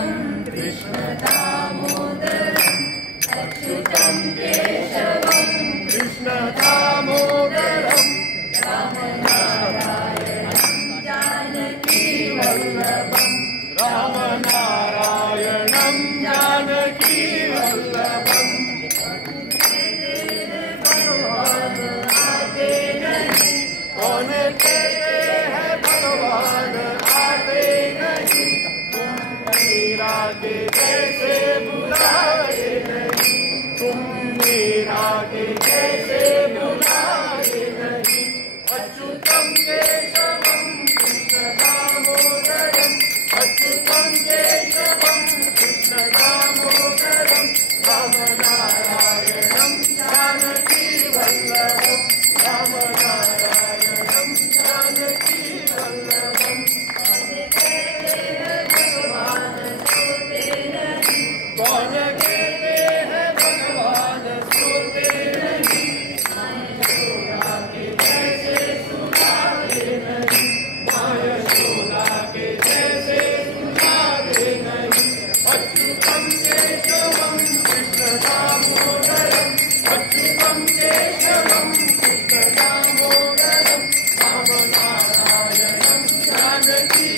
कृष्ण दामोदरम् अच्युतं केशवम् कृष्ण दामोदरम् रामनारायणं जानकी वल्लभम् रामनारायणं जानकी वल्लभम् भगवान आते नहीं कौन कहते हैं भगवान आते नहीं तुम मीरा के जैसे बुलाए नहीं तुम मीरा के जैसे बुलाए नहीं अच्युतं केशवं कृष्ण दामोदरम् अच्युतं केशवं कृष्ण दामोदरम् रामनारायणं जानकी वल्लभम् रामनारायणं जानकी वल्लभम् भगवान सोते नहीं कौन कहते हैं भगवान सोते नहीं यशोदा के जैसे सुलाते नहीं यशोदा के जैसे सुलाते नहीं अच्युतं केशवं कृष्ण दामोदरम् अच्युतं केशवं कृष्ण दामोदरम् रामनारायणं जानकी